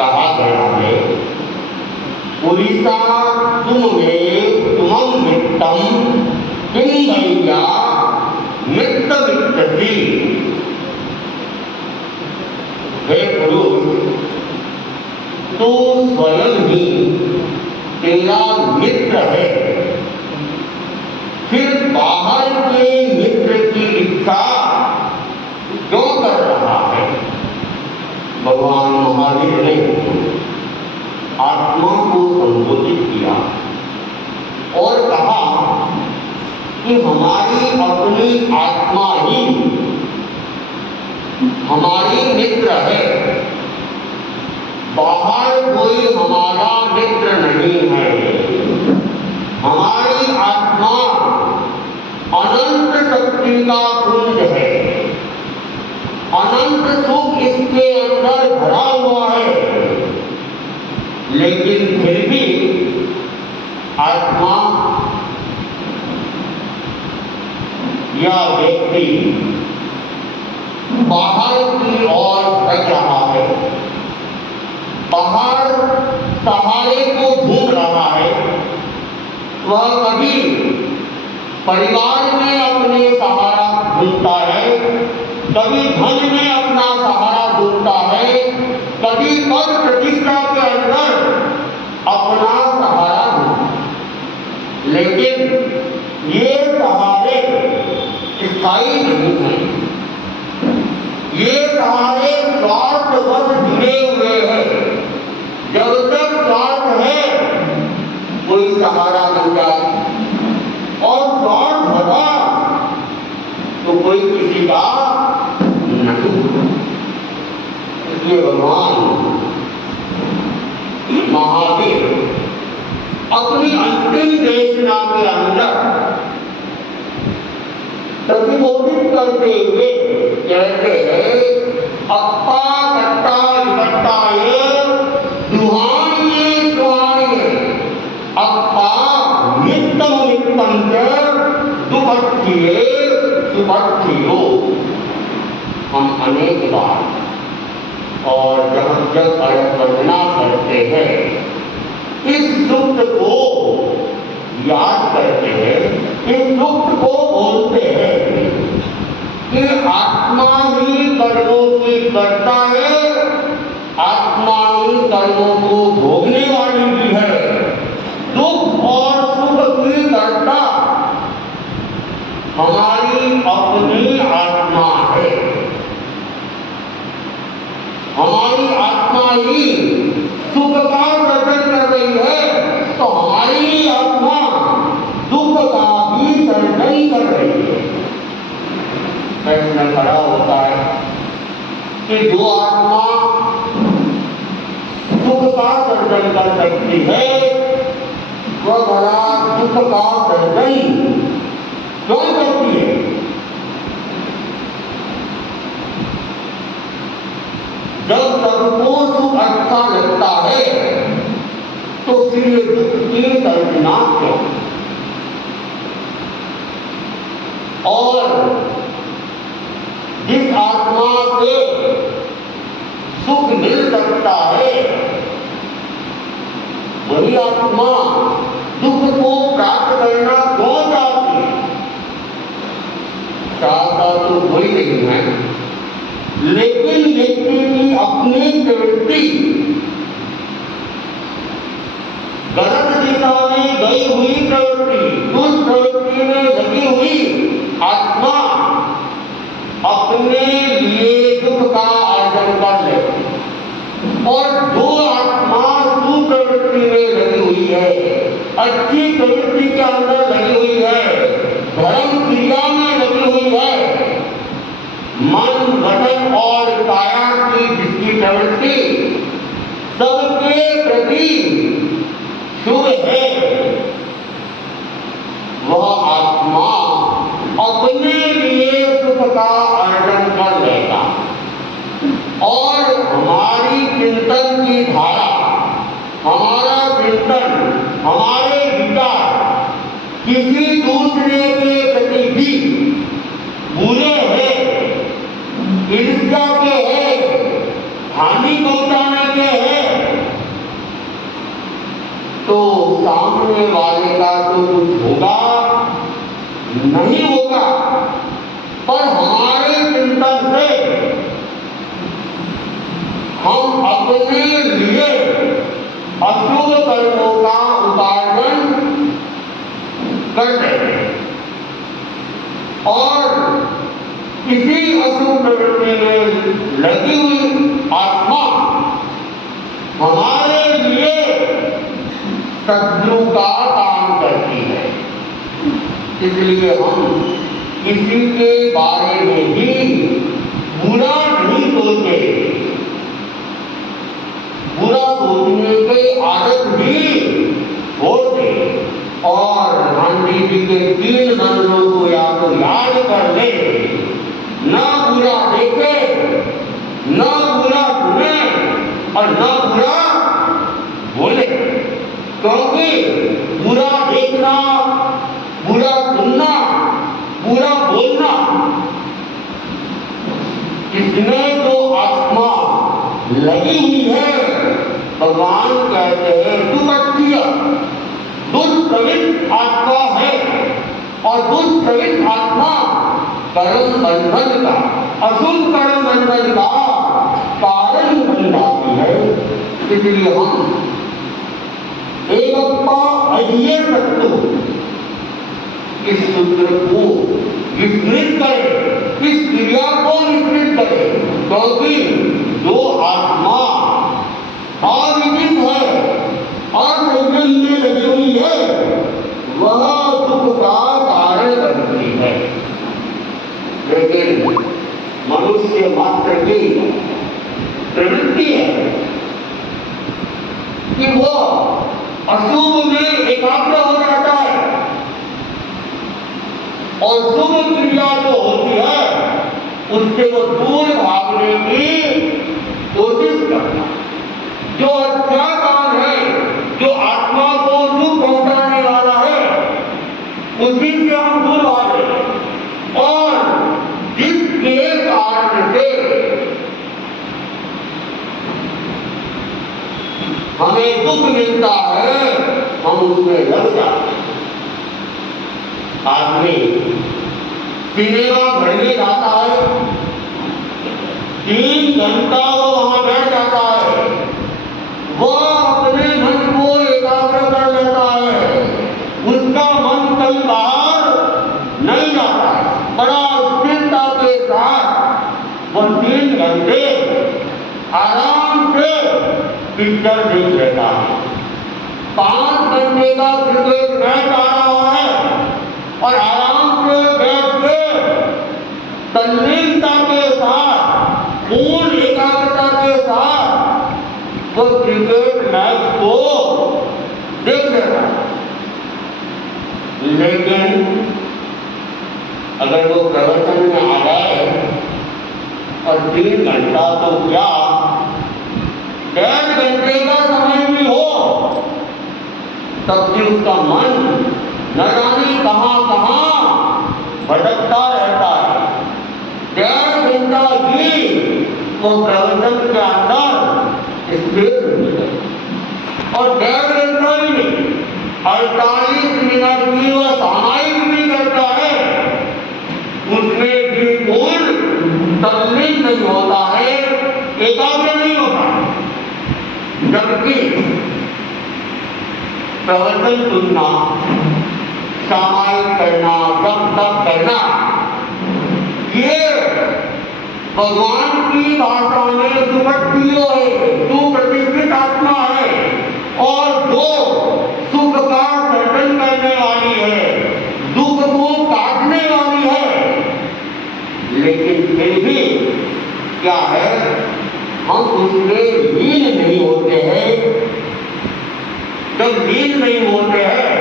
कहा गया है, उड़ीसा तुम में तुमं मित्तम किम भैया मित्र मित्रति। हे पुरुष, तू स्वयं ही तेरा मित्र है, फिर बाहर के मित्र की इच्छा क्यों कर रहा है? भगवान महावीर ने आत्मा को संबोधित किया और कहा कि हमारी अपनी आत्मा ही हमारी मित्र है, बाहर कोई हमारा मित्र नहीं है। हमारी आत्मा अनंत शक्ति का पुंज है, अनंत सुख इसके अंदर भरा हुआ है, लेकिन फिर भी आत्मा या व्यक्ति बाहर की ओर भटक रहा है, बाहर सहारे को ढूंढ रहा है। वह कभी परिवार में अपने सहारा ढूंढता है, कभी धन में अपना सहारा ढूंढता है, कभी पद प्रतिष्ठा के अंदर अपना सहारा ढूंढता है, लेकिन ये सहारे स्थायी नहीं है। ये सहारे स्वार्थवश जुड़े हुए हैं। जब तक स्वार्थ है कोई सहारा बन जाए, और स्वार्थ होगा तो कोई किसी का नहीं। इसलिए भगवान महावीर अपनी अंतिम देशना के अंदर प्रतिबोधित करते हुए कहते हैं, अप्पा कट्टा विकट्टाय दुहानिये स्वानिये अप्पा नित्यम नित्यम च दुपट्ठिये सुपट्ठियो। हम अनेक बार और जब वंदना करते हैं, इस दुख को याद करते हैं, इस दुख को बोलते हैं कि आत्मा ही कर्मों की करता है, आत्मा ही कर्मों को भोगने वाली भी है। दुख और सुख की कर्ता हमारी अपनी आत्मा है। हमारी आत्मा ही सुख का सर्जन कर रही है, तो हमारी आत्मा दुख का भी सर्जन कर रही है। प्रश्न खड़ा होता है कि जो आत्मा सुख का सर्जन कर सकती है, वह भला दुख का सर्जन क्यों करती है? जब सबको सुख अच्छा लगता है तो फिर ये दुख की कल्पना क्यों? और जिस आत्मा से सुख मिल सकता है, वही आत्मा दुख को प्राप्त करना क्यों चाहती है? चाहता तो कोई नहीं है, लेकिन व्यक्ति की अपनी प्रवृत्ति गलत दिशा में गई हुई प्रवृत्ति, उस प्रवृत्ति में लगी हुई आत्मा अपने लिए दुख का अर्जन कर ले। और जो आत्मा सुप्रवृत्ति में लगी हुई है, अच्छी प्रवृत्ति के अंदर लगी हुई है, धर्म क्रिया में लगी हुई है, मन वचन और काया की जिसकी प्रवृत्ति सबके प्रति शुभ है, वह आत्मा अपने लिए सुख का अर्जन कर लेगा। और हमारी चिंतन की धारा, हमारा चिंतन, हमारे विचार किसी दूसरे के प्रति भी बुरे हैं, ईर्ष्या के हैं, हानि पहुंचाने के हैं, सामने वाले का तो कुछ होगा नहीं होगा, पर हमारे चिंतन से हम अपने लिए अशुभ कर्मों का उपार्जन करते हैं और इसी अशुभ प्रवृत्ति में लगी हुई आत्मा हमारे लिए शत्रु का काम करती है। इसलिए हम किसी के बारे में भी बुरा नहीं सोचते, बुरा सोचने के आदत भी होते और गांधी जी के 3 मंत्रों को या तो याद कर ले, न बुरा देखे, न बुरा सुने और न बुरा बोले, क्योंकि बुरा देखना, बुरा सुनना, बुरा बोलना, इसमें जो आत्मा लगी हुई है, भगवान कहते हैं दुष्प्रवृत्ति, दुष्प्रवृत्त आत्मा है और दुष्प्रवृत्त आत्मा कर्म बंधन का, अशुभ कर्म बंधन का कारण बन जाती है। इसलिए हम एकता अहिये सत्तु इस सूत्र को विस्तृत करें, इस क्रिया को विस्तृत करें, क्योंकि जो आत्मा अविदित है, असंयम में लगी हुई है, वह दुख का कारण बनती है। लेकिन मनुष्य मात्र की प्रवृत्ति है कि वो अशुभ में एकाग्र हो जाता है और शुभ क्रिया जो होती है उससे वो दूर भागने की कोशिश करता है। जो अच्छा काम है, जो आत्मा को सुख पहुंचाने वाला है, उसी से हम दूर भागे और जिसके कारण से हमें दुख मिलता है हम उसमें लग जाते हैं। आदमी सिनेमा घर में जाता है, 3 घंटा वो वहां बैठ जाता है, वह अपने मन को एकाग्र कर लेता है, उसका मन कहीं बाहर नहीं जाता है, बड़ा स्थिरता के साथ वो 3 घंटे आराम से पिक्चर देख लेता है। 5 घंटे का क्रिकेट मैच आ रहा है और आराम से बैठ के तल्लीनता के साथ, पूर्ण एकाग्रता के साथ वो क्रिकेट मैच को देख लेता है। लेकिन अगर वो प्रवचन में आ जाए और 3 घंटा तो क्या 1.5 घंटे का समय भी हो, तब भी उसका मन न जाने कहां कहां भटकता रहता है। 1.5 घंटा ही वो प्रवचन के अंदर स्थिर और 1.5 घंटा ही नहीं, 48 मिनट की वह सामायिक भी करता है, उसमें भी पूर्ण तल्लीन नहीं होता है, एकाग्र नहीं होता। जबकि प्रवचन सुनना, सामायिक करना, जब तक करना, ये भगवान की भाषा में सुप्रतिष्ठित है, सुप्रतिष्ठित आत्मा है और जो सुख का सर्जन करने वाली है, दुख को काटने वाली है। लेकिन फिर भी क्या है, हम उसमें लीन नहीं होते हैं। जब लीन नहीं होते हैं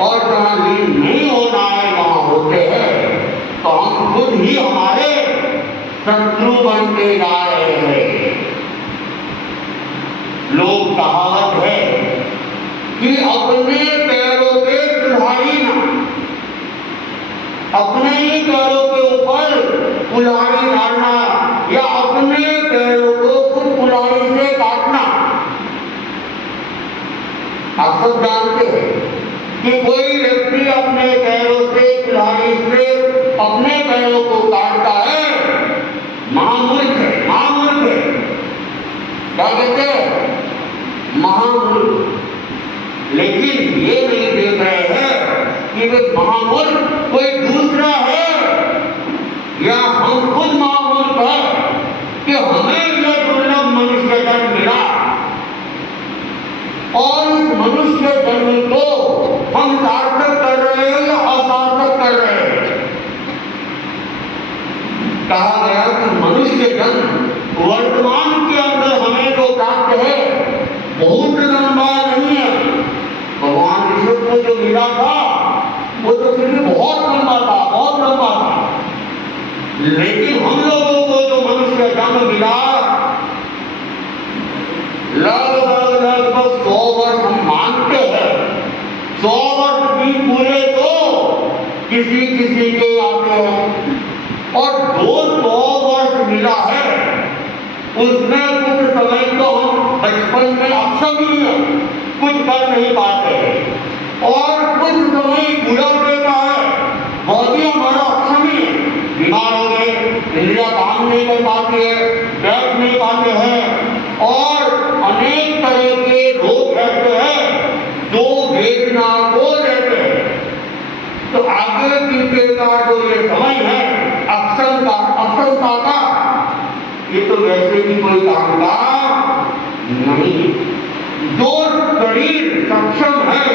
और जहाँ लीन नहीं होना है वहाँ होते हैं, तो हम खुद ही हमारे शत्रु बनते जा रहे हैं। लोग कहावत है कि अपने पैरों पे कुल्हाड़ी ना, अपने ही पैरों के ऊपर कुल्हाड़ी डालना या अपने पैरों को खुद कुल्हाड़ी से काटना। आप सब जानते जानते हैं कि कोई व्यक्ति अपने पैरों से कुल्हाड़ी से अपने पैरों को काटता है, महामूर्ख है, महामूर्ख है। क्या कहते हैं? महामूर्ख। लेकिन ये नहीं देख रहे हैं कि वे महामूर्ख कोई दूसरा है या हम खुद महामूर्ख है कि हमें यह दुर्लभ मनुष्य जन्म मिला और इस मनुष्य जन्म को हम सार्थक कर रहे हैं या असार्थक कर रहे हैं। कहा गया कि मनुष्य जन्म वर्तमान के अंदर हमें जो प्राप्त है बहुत लंबा नहीं है। भगवान विष्णु को जो मिला था वो तो फिर भी बहुत लंबा था, बहुत लंबा था। लेकिन हम लोगों को जो मनुष्य जन्म मिला लगभग 100 वर्ष हम मानते हैं। 100 वर्ष भी पूरे तो किसी किसी के आते हैं और 200 वर्ष मिला है उसमें कुछ समय तो हम बचपन में अक्षम ही है, कुछ कर नहीं पाते हैं और कुछ समय बुढ़ापे का है, बहुत ही हमारा अक्षम ही है। बीमार हो गए, इंद्रियां काम नहीं कर पाती है, बैठ नहीं पाते हैं और अनेक तरह के रोग रहते हैं जो वेदना को देते हैं। तो आगे पीछे का जो ये समय है अक्षमता का, ये तो वैसे भी कोई काम का नहीं। जो शरीर सक्षम है,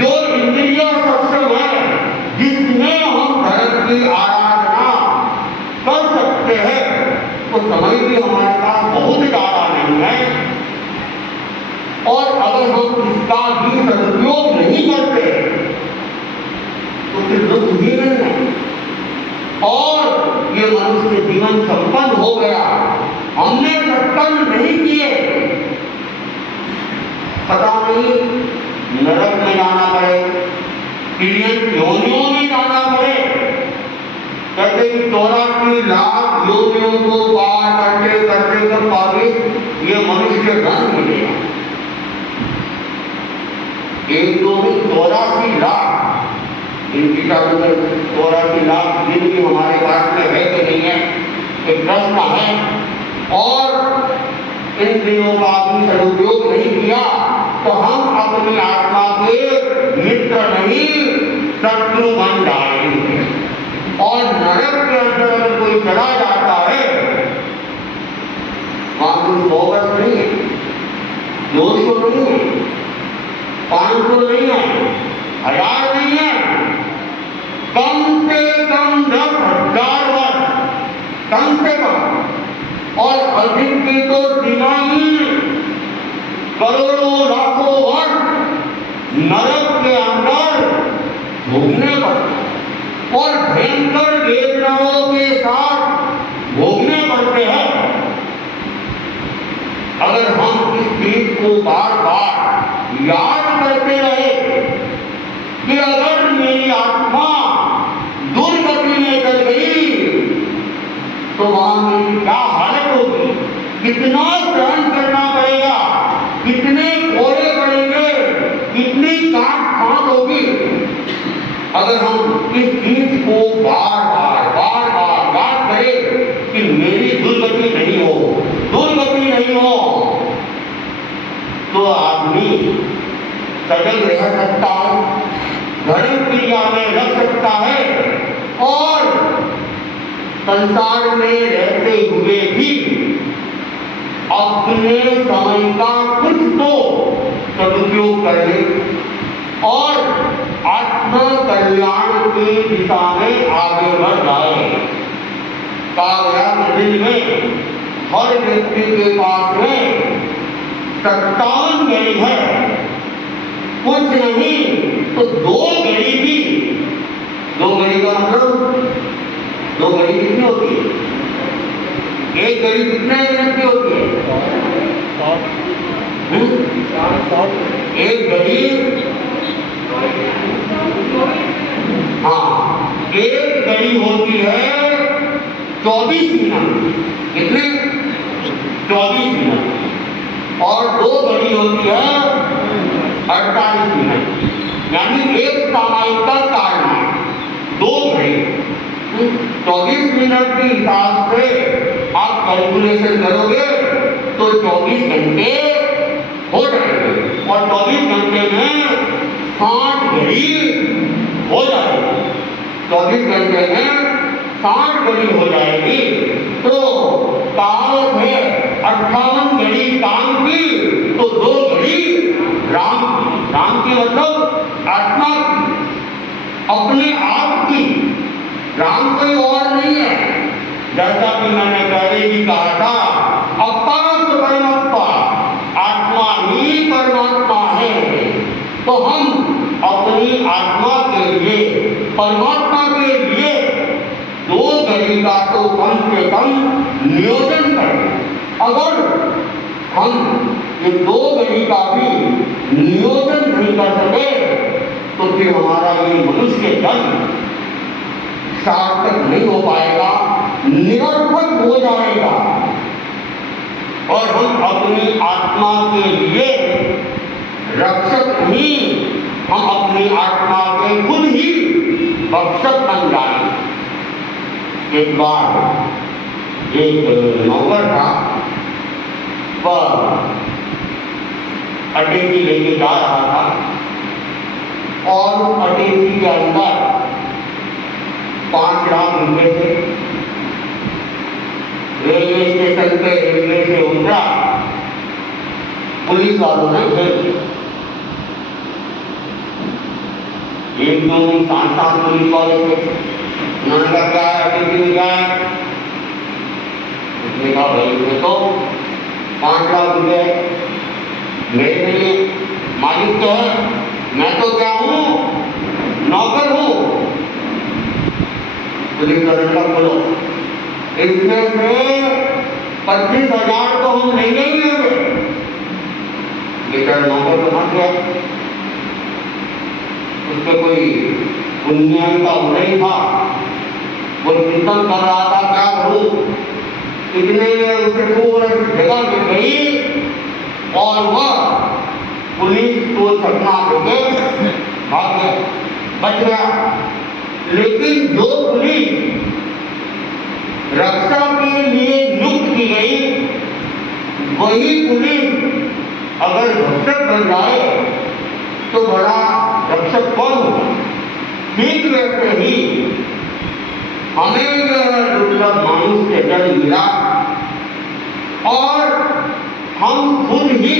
जो इंद्रियां सक्षम है, जिसमें हम धर्म की आराधना कर सकते हैं, तो समय भी हमारे पास बहुत ज्यादा नहीं है और अगर हम इसका भी सदुपयोग नहीं करते तो फिर दुख ही नहीं है और ये मनुष्य जीवन संपन्न हो गया। हमने सत्कर्म नहीं किए, पता नहीं नरक में जाना पड़े, योनियों में जाना पड़े। कहते कि 84 लाख योनियों को पार करते करते कर पावे ये मनुष्य जन्म मिलेगा। एक दो में 84 लाख, इनकी 84 लाख दिन भी हमारे पास में है कि नहीं है, एक प्रश्न है। और इन दिनों का भी सदुपयोग नहीं किया तो हम अपनी आत्मा के मित्र नहीं शत्रु बन जाएंगे और नरक के अंदर कोई चला जाता है वहां कोई 100 वर्ष नहीं है, 200 नहीं है, 500 नहीं है, 1000 नहीं है, कम से कम 10,000 वर्ष, कम से कम, और अधिक की तो सीमा ही करोड़ों लाखों वर्ष नरक के अंदर भोगने पड़ते और भयंकर वेदनाओं के साथ भोगने पड़ते हैं। अगर हम इस चीज को बार बार याद करते रहे कि अगर मेरी आत्मा दुर्गति में चल गई तो वहां मेरी क्या हालत होगी, कितना सहन करना पड़ेगा, कितने घोड़े पड़ेंगे, कितनी काट फाट होगी। अगर हम इस चीज को बार बार याद करें कि मेरी दुर्गति नहीं हो, तो आदमी सजग रह सकता है, धर्म क्रिया में रह सकता है और संसार में रहते हुए भी अपने समय का कुछ तो सदुपयोग करे और आत्म कल्याण की दिशा में आगे बढ़ जाए। काव्यात्मक में हर व्यक्ति के पास में 57 घड़ी है, कुछ नहीं तो 2 घड़ी भी, 2 घड़ी का मतलब 2 घड़ी कितनी होती है? एक घड़ी कितने मिनट की होती है? एक घड़ी, हाँ, एक घड़ी होती है 24 मिनट, कितने? 24 मिनट, और 2 घड़ी होती है 48 मिनट, यानी एक सामायिक का काटना 2 घड़ी 24 मिनट के हिसाब से आप कैलकुलेशन करोगे तो 24 घंटे हो जाएंगे और 24 घंटे में 60 घड़ी हो जाएगी। 24 घंटे में 60 घड़ी हो जाएगी तो कहावत है 58 घड़ी काम की तो 2 घड़ी राम की। राम की मतलब आत्मा की, अपने आप की। राम कोई और नहीं है, जैसा कि मैंने पहले भी कहा था, अपार परमात्मा, आत्मा ही परमात्मा है। तो हम अपनी आत्मा के लिए, परमात्मा के लिए 2 घड़ी का तो कम से कम नियोजन करें। अगर हम ये 2 घड़ी का भी नियोजन नहीं कर सके तो फिर हमारा ये मनुष्य जन्म सार्थक नहीं हो पाएगा, निरर्थक हो जाएगा। और हम अपनी आत्मा के लिए रक्षक नहीं, हम अपनी आत्मा के खुद ही भक्षक बन जाएंगे। एक बार एक नौकर था, वह अटेची लेके जा रहा था और उस अटेची के अंदर 5 लाख रुपए थे। रेलवे स्टेशन पे रेलवे से उतरा, पुलिस वालों ने घेर लिया। 1-2 5-7 पुलिस वाले थे। उन्होंने कहा क्या है, अटेची क्या है? उसने कहा भाई इसमें तो 5 लाख रुपए मेरे लिए, मालिक तो है, मैं तो क्या हूँ, नौकर हूँ। पुलिस वाले का बोलो इसमें से 25,000 तो हम नहीं लेंगे। बेचारा नौकर तो मर गया, उसके कोई पुण्य का नहीं था। वो चिंतन कर रहा था क्या करूं, इतने में उसे पूरा जगह मिल गई और वह पुलिस को चकमा देके भाग गया, बच गया। लेकिन जो पुलिस रक्षा के लिए नियुक्त की गई, वही पुलिस अगर भक्षक बन जाए तो बड़ा रक्षक कौन होगा। ठीक वैसे ही हमें यह दुर्लभ मनुष्य जन्म मिला और हम खुद ही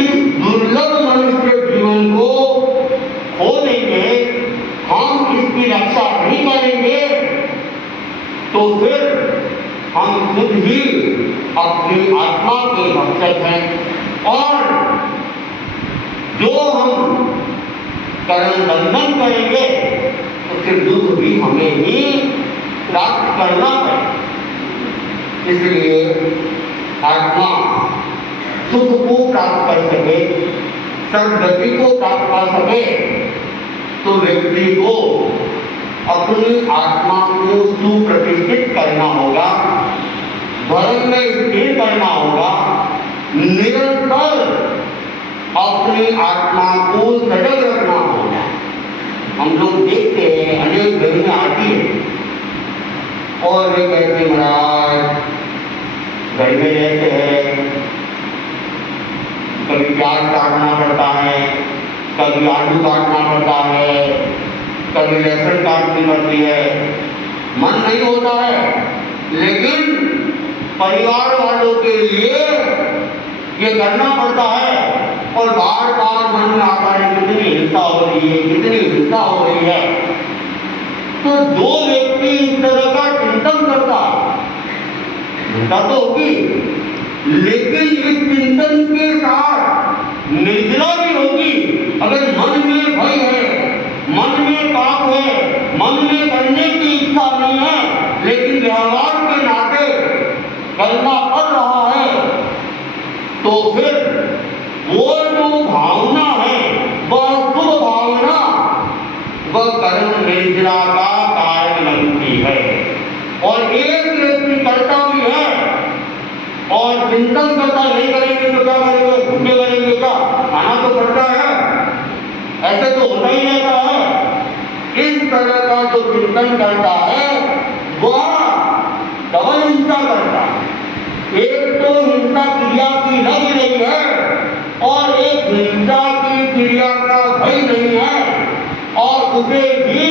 इस दुर्लभ मनुष्य जीवन को खो देंगे, हम इसकी रक्षा नहीं करेंगे तो फिर हम खुद ही अपनी आत्मा के भक्षक हैं। और जो हम कर्म बंधन करेंगे तो फिर दुख भी हमें ही प्राप्त करना है। इसलिए आत्मा सुख को प्राप्त कर सके, सद्गति को प्राप्त कर सके तो व्यक्ति को अपनी आत्मा को सुप्रतिष्ठित करना होगा, धर्म में स्थिर करना होगा, निरंतर अपनी आत्मा को सजग रखना होगा। हम लोग देखते हैं अनेक बहनें आती है और वे कहते महाराज घर में रहते हैं, कभी प्याज काटना पड़ता है, कभी आलू काटना पड़ता है, कभी लहसुन काटनी पड़ती है, मन नहीं होता है। लेकिन परिवार वालों के लिए ये करना पड़ता है और बार बार मन में आता है कितनी हिंसा हो रही है, कितनी हिंसा हो रही है। तो जो व्यक्ति इस तरह का चिंतन करता, हिंसा तो होगी, लेकिन इस चिंतन के साथ निर्जला भी होगी। अगर मन में भय है, मन में पाप है, मन में करने की इच्छा नहीं है, लेकिन व्यवहार के नाते करना पड़ रहा है, तो फिर वो जो भावना है वह शुभ भावना, वह कर्म निर्जला का कारण बनती है। और एक व्यक्ति करता भी है और चिंतन करता नहीं करेंगे तो क्या करेंगे, भूखे करेंगे क्या, खाना तो पड़ता है। ऐसे तो होता ही रहता है। इस तरह का जो चिंतन करता है वह डबल हिंसा करता है। एक तो हिंसा क्रिया की लग रही है और एक हिंसा की क्रिया का भय नहीं है और उसे भी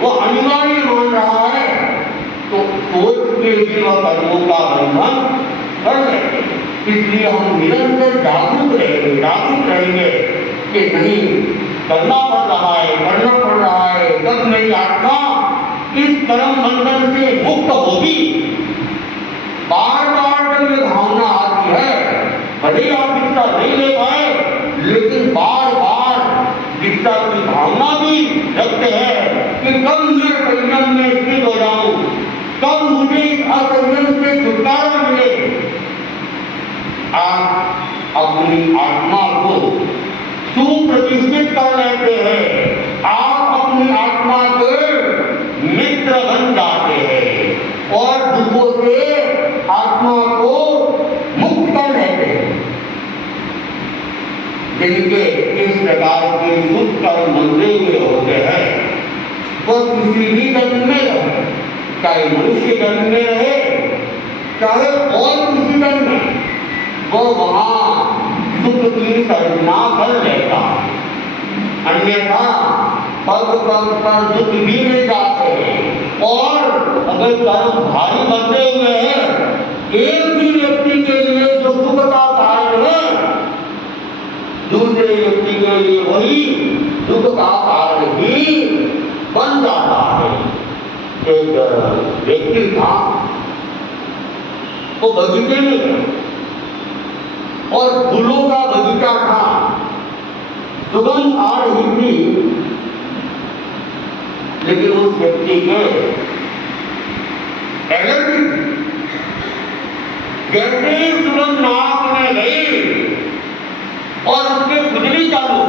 वो अनिवार्य मान रहा है, तो सोच के भी वह कर्मों का बंधन कर लेते हैं। इसलिए हम निरंतर जागरूक रहेंगे कि नहीं, करना पड़ रहा है। जब मेरी आत्मा इस कर्म बंधन से मुक्त होगी, बार बार जब ये भावना आती है, भले आप दीक्षा नहीं ले पाए, लेकिन बार बार दीक्षा की भावना भी रखते हैं कि कब मैं संयम में स्थित हो जाऊं, कब मुझे इस असंयम से छुटकारा मिले। आप अपनी आत्मा को सुप्रतिष्ठित कर लेते हैं, आप अपनी आत्मा के मित्र बन जाते हैं और दुखों से आत्मा को मुक्त कर लेते हैं। जिनके इस प्रकार के सुख कर्म बंधे हुए होते हैं, वह किसी भी जन्म में रहे, चाहे मनुष्य जन्म में रहे, चाहे और किसी जन्म में, वो वहां सुख की कल्पना कर लेता है। अन्यथा पग पग पर दुख भी मिल जाते हैं और अगर कर्म भारी बंधे हुए हैं, एक ही व्यक्ति के लिए जो सुख का कारण है, दूसरे व्यक्ति के लिए वही दुख का कारण भी बन जाता है। एक व्यक्ति था, वो बगीचे में और फूलों का बगीचा था, सुगंध आ रही थी, लेकिन उस व्यक्ति के एलर्जी, जैसे ही सुगंध नाक में गई और उसके खुजली चालू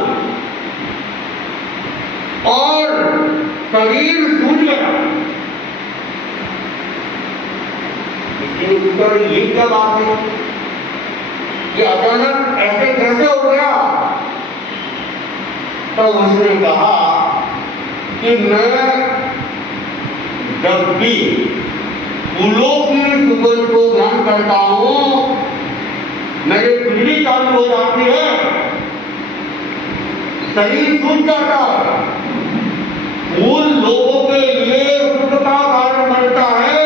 और शरीर सूज गया। इसके ऊपर ये क्या बात है, ये अचानक ऐसे कैसे हो गया? तो उसने कहा कि मैं जब भी फूलों की सुगंध को ग्रहण करता हूं, मेरी खुजली चालू हो जाती है, शरीर सूज जाता है। फूल लोगों के लिए सुख का कारण बनता है,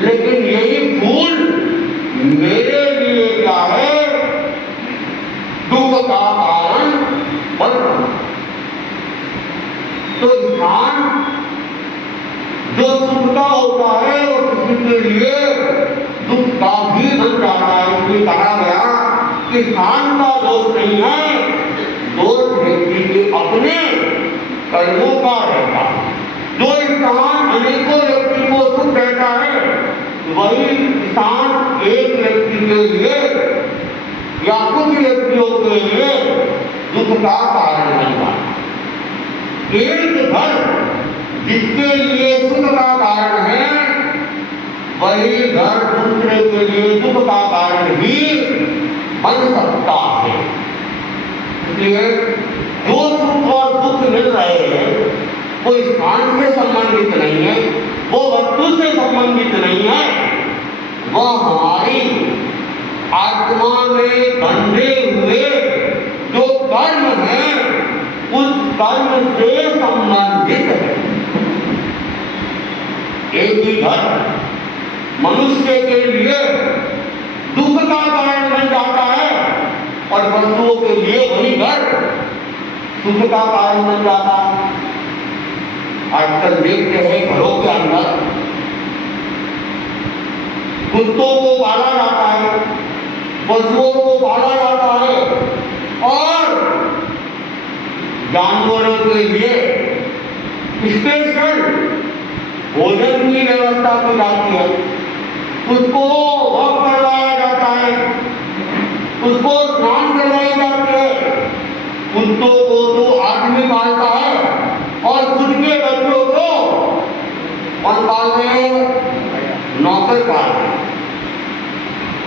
लेकिन यही फूल मेरे लिए क्या है, दुख का कारण बन रहा है। तो स्थान जो सुख का होता है और किसी के लिए दुख का भी बन जाता है। इसलिए कहा गया कि स्थान का दोष नहीं है, दोष व्यक्ति के अपने कर्मों का रहता है। जो स्थान अनेकों व्यक्ति को सुख देता है, वही स्थान एक व्यक्ति के लिए या कुछ व्यक्तियों के लिए दुख का कारण बनता है। एक घर जिसके लिए सुख का कारण है, वही घर दूसरे के लिए दुख का कारण भी बन सकता है। इसलिए जो सुख और दुख मिल रहे हैं, वो स्थान से संबंधित नहीं है, वो वस्तु से संबंधित नहीं है, वह हमारी आत्मा में बंधे हुए जो कर्म है, उस कर्म से संबंधित है। एक ही घर मनुष्य के लिए दुख का कारण बन जाता है और वस्तुओं के लिए वही घर सुख का कारण बन जाता है। आजकल देखते हैं घरों के अंदर कुत्तों को पाला जाता है, पशुओं को पाला जाता है और जानवरों के लिए स्पेशल भोजन की व्यवस्था की जाती है, उसको वॉक करवाया जाता है, उसको स्नान करवाई जाती है। कुत्तों को तो आदमी पालता है और खुद के बच्चों को कौन पालते हैं? नौकर पालते हैं।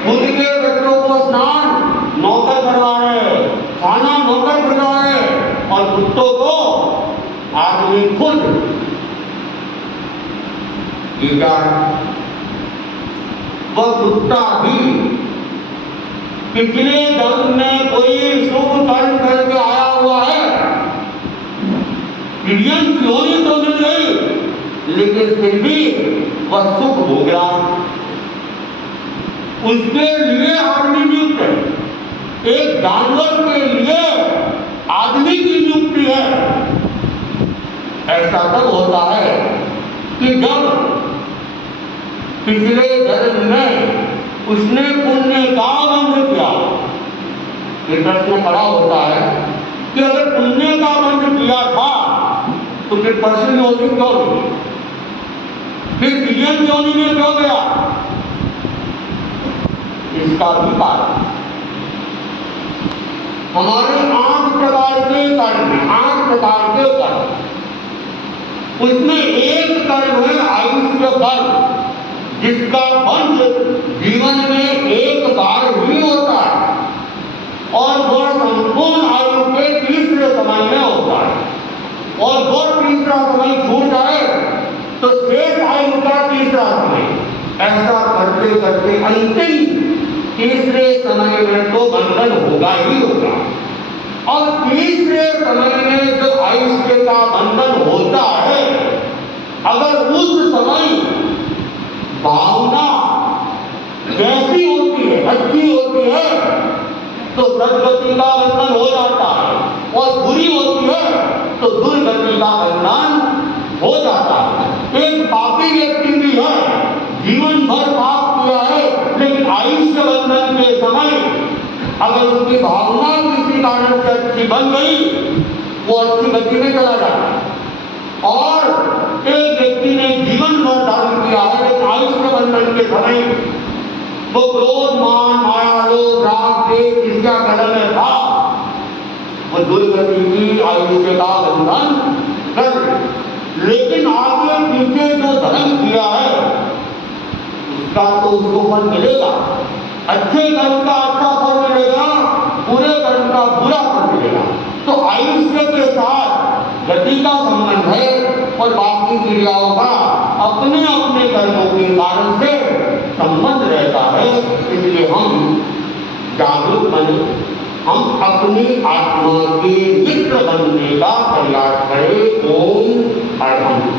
खुद के बच्चों को स्नान नौकर करवा रहे हैं, खाना नौकर करवा रहे हैं और कुत्तों आदमी खुद ये क्या वह कुत्ता भी पिछले जन्म में कोई शुभ कर्म करके आया हुआ है, योनि तो मिल गई, लेकिन फिर भी वह सुख हो गया। उसके लिए आदमी नियुक्त है, एक जानवर के लिए आदमी की नियुक्ति है। ऐसा तब होता है कि जब पिछले जन्म में उसने पुण्य का बंध किया। ये प्रश्न खड़ा होता है कि अगर पुण्य का बंध किया था तो फिर पशु योनि क्यों नहीं, फिर दिव्य योनि में क्यों गया? इसका भी कारण हमारे 8 प्रकार के कर्म, 8 प्रकार के कर्म, उसमें एक कर्म है आयुष्य कर्म, जिसका बंध जीवन में एक बार ही होता है और वह संपूर्ण आयु के तीसरे समय में होता है। और वो तीसरा समय छूट जाए तो शेष आयु का तीसरा समय, ऐसा करते करते अंतिम तीसरे समय में तो बंधन होगा ही होगा। और तीसरे समय में जो आयुष्य का बंधन होता है, अगर उस समय भावना कैसी होती है, अच्छी होती है, तो सद्गति का बंधन हो जाता है, और बुरी होती है तो दुर्गति का बंधन हो जाता है। एक पापी व्यक्ति भी है, जीवन भर पाप किया है, लेकिन आयुष्य बंधन के समय अगर उसकी भावना किसी कारण से अच्छी बन गई, वो अच्छी गति में चला जाता है। और एक व्यक्ति ने जीवन भर धारण किया है, लेकिन आयुष्य बंधन के समय वो क्रोध, मान, माया, लोभ, राग, द्वेष जिसका कलम में था, वो दुर्गति की आयुष्य का बंधन कर। लेकिन आगे पीछे जो धर्म किया है उसका तो उसको फल मिलेगा, अच्छे कर्म का अच्छा फल मिलेगा, बुरे कर्म का बुरा फल मिलेगा। तो आयुष्य के साथ गति का संबंध है और बाकी क्रियाओं का अपने अपने कर्मों के कारण से संबंध रहता है। इसलिए हम जागरूक बने, हम अपनी आत्मा के मित्र बनने का प्रयास करें। ओम अर्हम्।